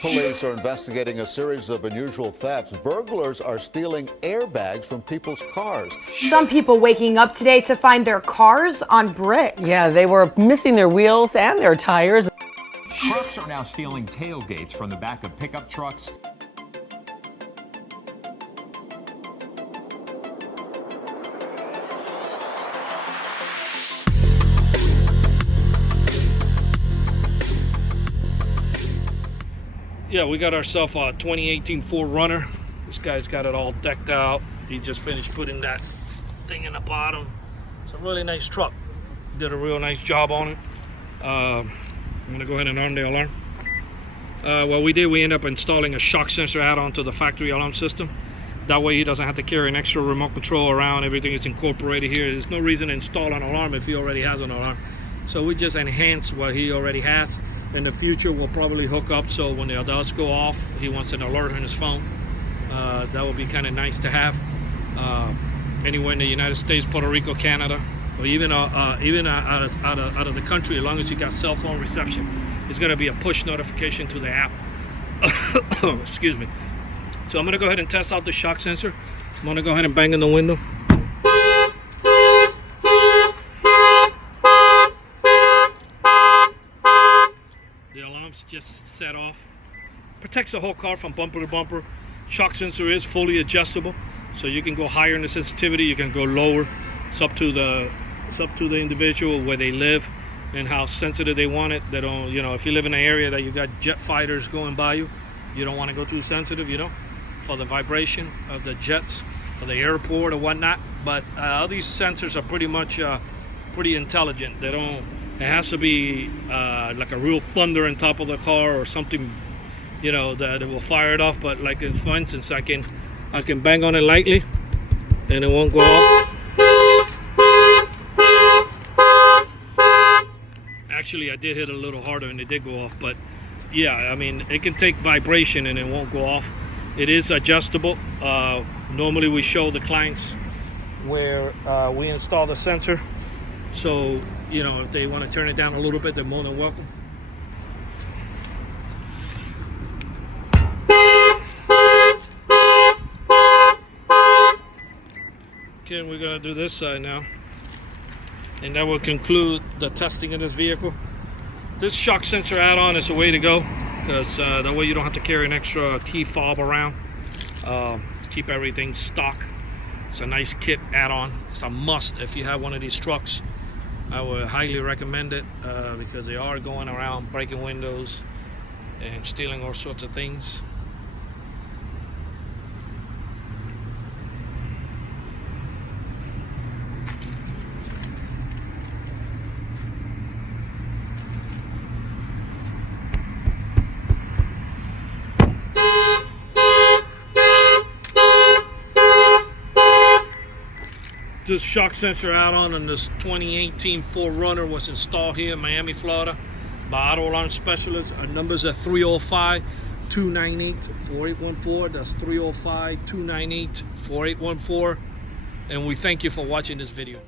Police are investigating a series of unusual thefts. Burglars are stealing airbags from people's cars. Some people waking up today to find their cars on bricks. Yeah, they were missing their wheels and their tires. Trucks are now stealing tailgates from the back of pickup trucks. Yeah, we got ourselves a 2018 4Runner. This guy's got it all decked out. He just finished putting that thing in the bottom. It's a really nice truck. Did a real nice job on it. I'm gonna go ahead and arm the alarm. What we did, we ended up installing a shock sensor add-on to the factory alarm system. That way he doesn't have to carry an extra remote control around. Everything is incorporated here. There's no reason to install an alarm if he already has an alarm. So we just enhance what he already has. In the future, we'll probably hook up so when the adults go off, he wants an alert on his phone. That would be kind of nice to have. Anywhere in the United States, Puerto Rico, Canada, or even out of the country, as long as you got cell phone reception, it's going to be a push notification to the app. Excuse me. So I'm going to go ahead and test out the shock sensor. I'm going to go ahead and bang in the window. The alarm's just set off. Protects the whole car from bumper to bumper. Shock sensor is fully adjustable, so you can go higher in the sensitivity, you can go lower. It's up to the individual where they live and how sensitive they want it. They don't, you know, if you live in an area that you got jet fighters going by you, you don't want to go too sensitive, you know, for the vibration of the jets or the airport or whatnot. But all these sensors are pretty much pretty intelligent. They don't. It has to be like a real thunder on top of the car or something, you know, that it will fire it off. But like, for instance, I can bang on it lightly and it won't go off. Actually, I did hit it a little harder and it did go off. But yeah, I mean, it can take vibration and it won't go off. It is adjustable. Normally we show the clients where we install the sensor. So, you know, if they want to turn it down a little bit, they're more than welcome. Okay, we're going to do this side now. And that will conclude the testing of this vehicle. This shock sensor add-on is the way to go, because that way you don't have to carry an extra key fob around. Keep everything stock. It's a nice kit add-on. It's a must if you have one of these trucks. I would highly recommend it because they are going around breaking windows and stealing all sorts of things. This shock sensor add-on on this 2018 4Runner was installed here in Miami, Florida by auto alarm specialists. Our numbers are 305-298-4814. That's 305-298-4814. And we thank you for watching this video.